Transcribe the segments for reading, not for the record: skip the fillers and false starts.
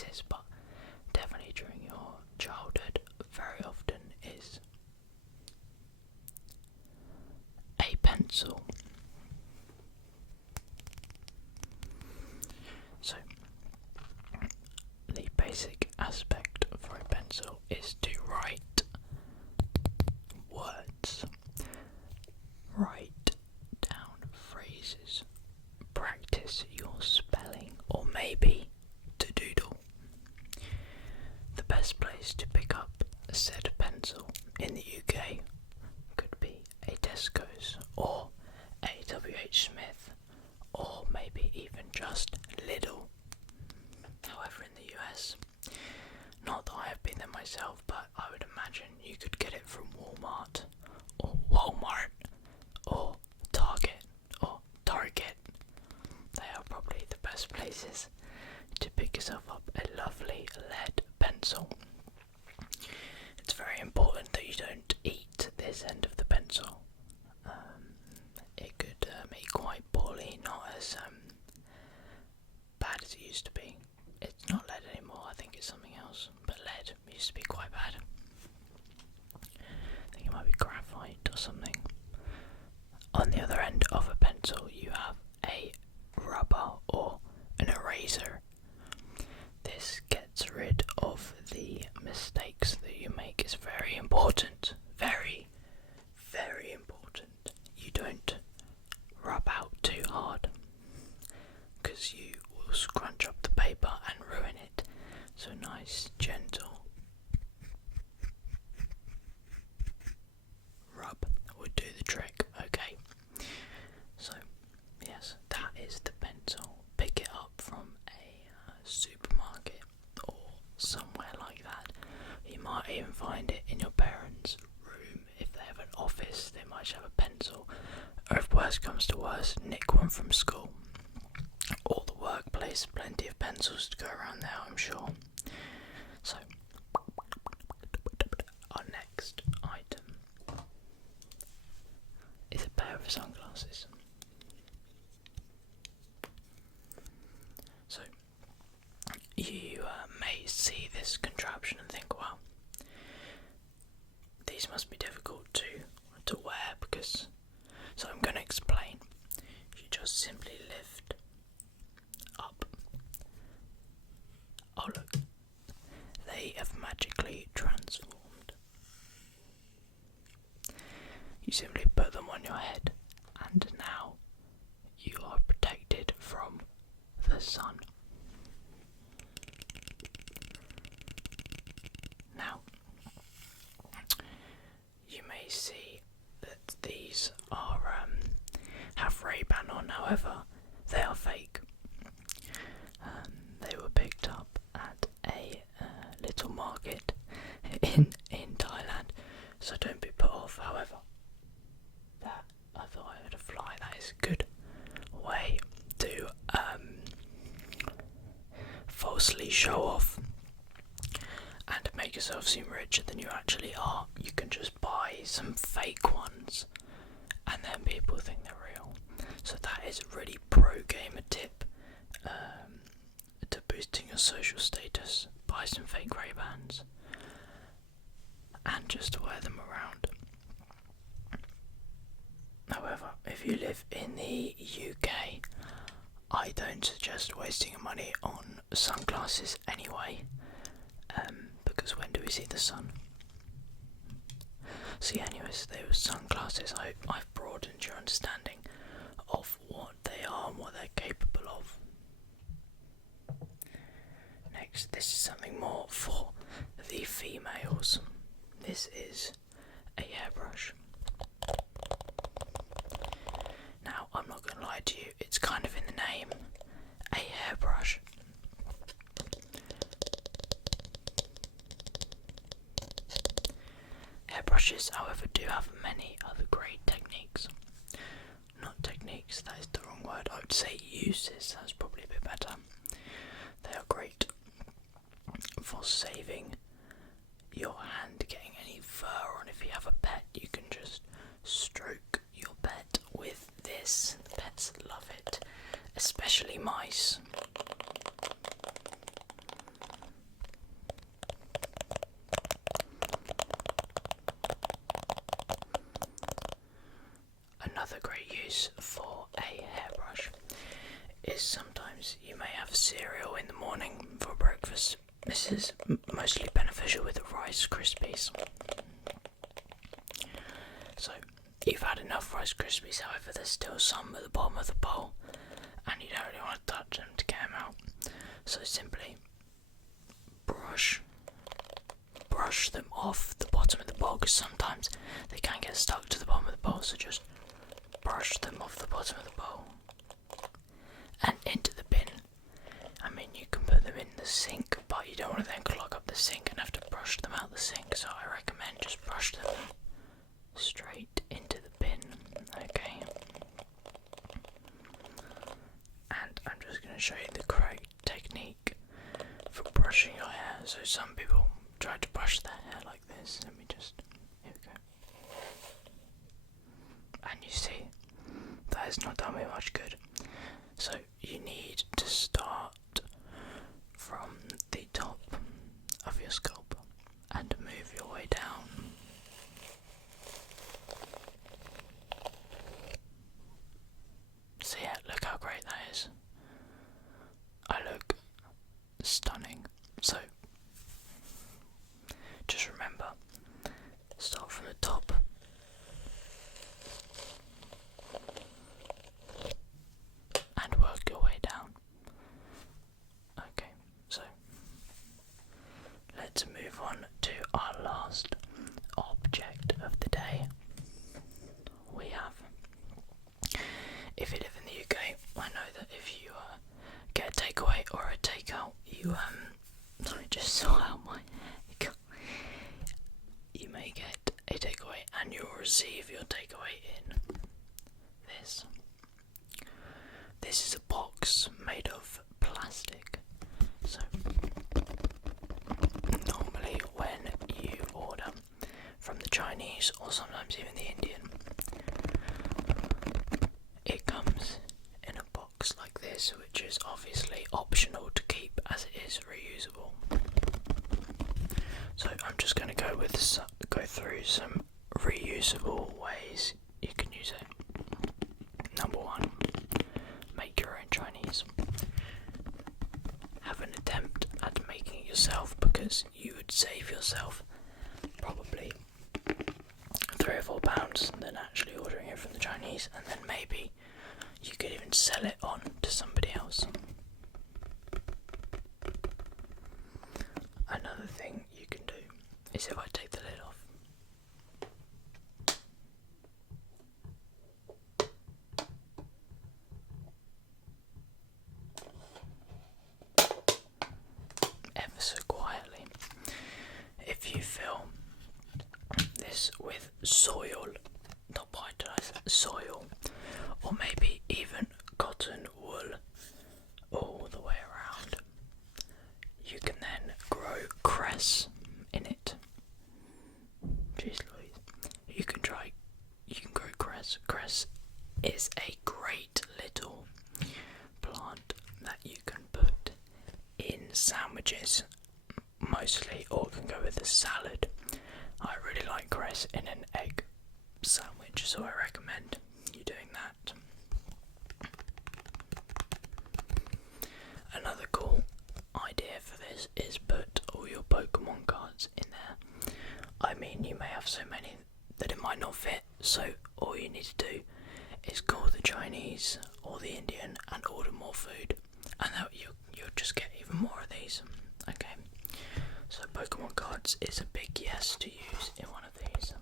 places, but definitely during your childhood very often is a pencil. So, the basic aspect for a pencil is to write words, write down phrases, practice your spelling, or maybe to doodle. The best place to pick up a said pencil in the UK could be a Tesco's or a WH Smith, or maybe even just Lidl. However, in the US, not that I have been there myself, but I would imagine you could get it from Walmart or Walmart or Target or Target. They are probably the best places to pick yourself up a lovely lead pencil. It's very important that you don't eat this end of the pencil. It could make quite poorly, not as bad as it used to be. It's not lead anymore, I think it's something else, but lead used to be quite bad. I think it might be graphite or something. On the other end of a pencil you have a rubber or an eraser. This gets rid of the mistakes that you make. It's very important, very, very important. You don't rub out too hard, because you will scrunch up the paper and ruin it. So nice, gentle rub would do the trick, okay? So, yes, that is the pencil. Pick it up from a supermarket or somewhere like that. You might even find it in your parents' room. If they have an office, they might have a pencil. Or if worse comes to worse, nick one from school. Or the workplace, plenty of pencils to go around there, I'm sure. So, our next item is a pair of sunglasses. So, you may see this contraption and think, well, these must be difficult to wear, because, so I'm going to explain. You just simply lift up. Oh look, they have magically transformed. You simply put them on your head, and now you are protected from the sun. Now, you may see that these are have Ray-Ban on, however, they are fake. They were picked up at a little market in Thailand, so don't be put off. However, that, I thought I heard a fly. That is a good way to falsely show off and make yourself seem richer than you actually are. You can just buy some fake ones and then people think they're real. So that is a really pro gamer tip to boosting your social status. Buy some fake Ray-Bans and just wear them around. However, if you live in the UK, I don't suggest wasting your money on sunglasses anyway, because when do we see the sun? So anyways, they were sunglasses. I've broadened your understanding of what they are and what they're capable of. Next, this is something more for the females. This is a hairbrush. Now, I'm not going to lie to you, it's kind of in the name, a hairbrush. Hairbrushes, however, do have many other great techniques. Not techniques, that is the wrong word. I would say uses, that's probably a bit better. They are great for saving your hand getting any fur on. If you have a pet, you can just stroke your pet with this. Pets love it, especially mice. choice for a hairbrush is sometimes you may have cereal in the morning for breakfast. This is mostly beneficial with Rice Krispies. So you've had enough Rice Krispies, however there's still some at the bottom of the bowl and you don't really want to touch them to get them out. So simply brush them off the bottom of the bowl, because sometimes they can get stuck to the bottom of the bowl, so just brush them off the bottom of the bowl and into the bin. I mean, you can put them in the sink, but you don't want to then clog up the sink and have to brush them out the sink, so I recommend just brush them straight into the bin, okay? And I'm just going to show you the correct technique for brushing your hair. So some people try to brush their hair like this. Let me just, here we go. And you see, that has not done me much good. So you need to start from the top of your scalp and move your way down. So yeah, look how great that is. I look stunning. So just remember, start from the top and work your way down. Okay, so let's move on to our last object of the day. We have, if you live in the UK, I know that if you get a takeaway or a takeout, you I just saw out my hair. You may get a takeaway and you'll receive your takeaway in this. This is a box made of plastic. So normally when you order from the Chinese or sometimes even the Indian, it comes in a box like this, which is obviously optional to keep as it is reusable. So I'm just going to go through some reusable ways you can use it. Number one, make your own Chinese. Have an attempt at making it yourself, because you would save yourself probably £3 or £4 than actually ordering it from the Chinese, and then maybe you could even sell it on to somebody else. Another thing you can do is, if I take the lid off, ever so quietly, if you fill this with soil, not white soil, or maybe even cotton wool all the way around, you can then grow cress in it. Jeez Louise. You can grow cress. Cress is a great little plant that you can put in sandwiches mostly, or can go with a salad. I really like cress in an egg sandwich, so I recommend you doing that. Another cool idea for this is put all your Pokemon cards in there. I mean, you may have so many that it might not fit, so all you need to do is call the Chinese or the Indian and order more food, and you'll just get even more of these. Okay, so Pokemon cards is a big yes to use in one of these.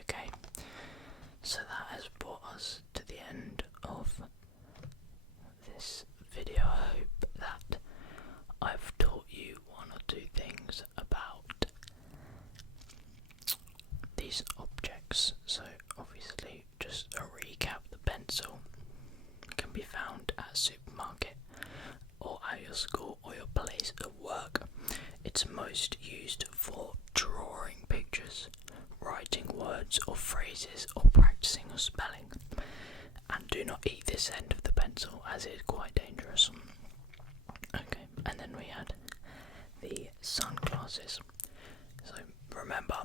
Okay, so that has brought us to the end of this video. I hope that I've taught you one or two things about these objects. So obviously, just a recap, the pencil can be found at a supermarket or at your school or your place of work. It's most used for drawing pictures, writing words or phrases, or practicing or spelling. And do not eat this end of the pencil, as it is quite dangerous. Okay, and then we had the sunglasses. So remember,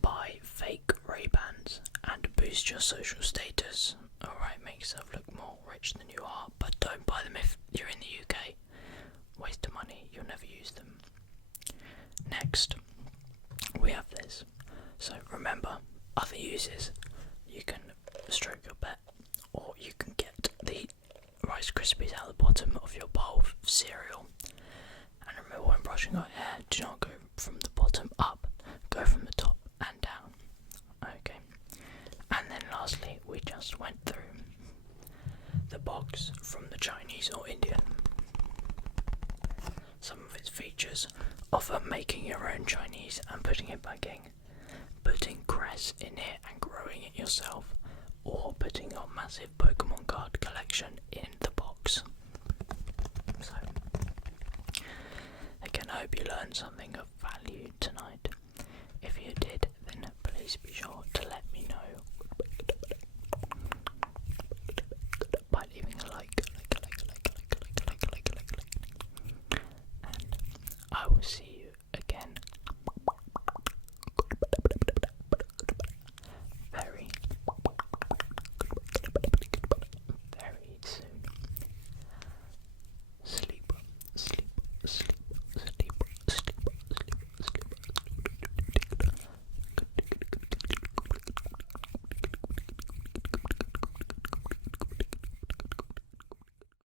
buy fake Ray-Bans and boost your social status. Alright, make yourself look more rich than you are, but don't buy them if you're in the UK. Waste of money, you'll never use them. Next, we have this. So remember, other uses, you can stroke your pet, or you can get the Rice Krispies out the bottom of your bowl of cereal. And remember, when brushing your hair, do not go from the bottom up, go from the top and down. Okay. And then lastly, we just went through the box from the Chinese or Indian. Some of its features offer making your own Chinese and putting it back in, putting cress in it and growing it yourself, or putting your massive bow